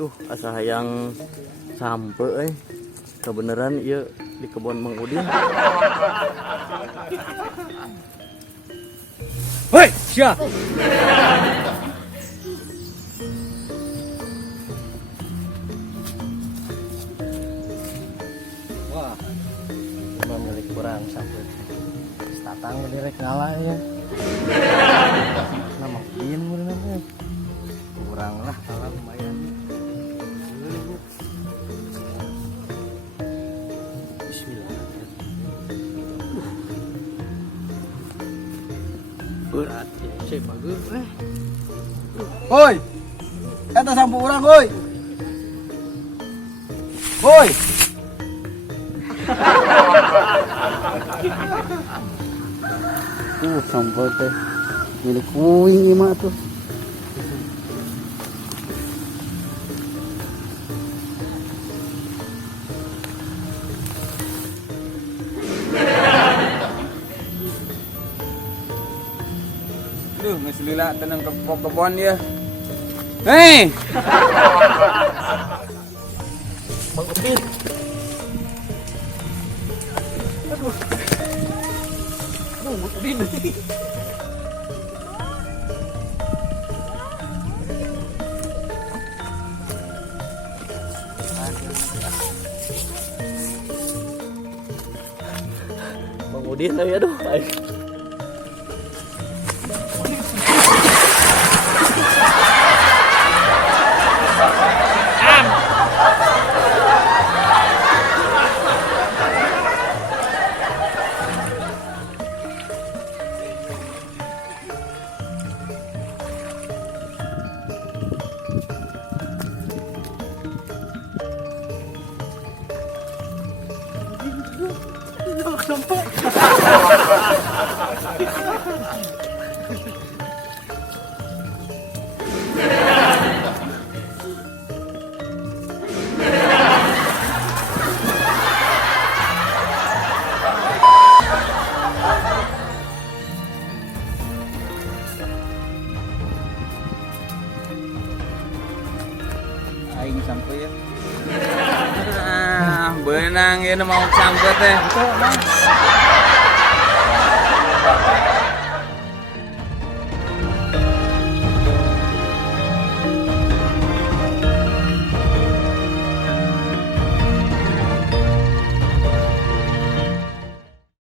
Duh, asa hayang sampe kebeneran iya di kebun Mang Udin. Hei, sia. Wah, cuma milik kurang sampai tatang direk ngalah ya. Nama Udin bener kurang lah kalah lumayan. Berat ya, cek bagus. Hoi, eta sampo urang hoi. Hoi. Sampo teh milik kuing ieu mah tuh. Duh, masih lila tenang ke kebon dia. Hei. Mang Udin. Aduh, Mang Udin. Mang Udin ya aduh. Aing sampai ya. Benang ya mau sampai teh.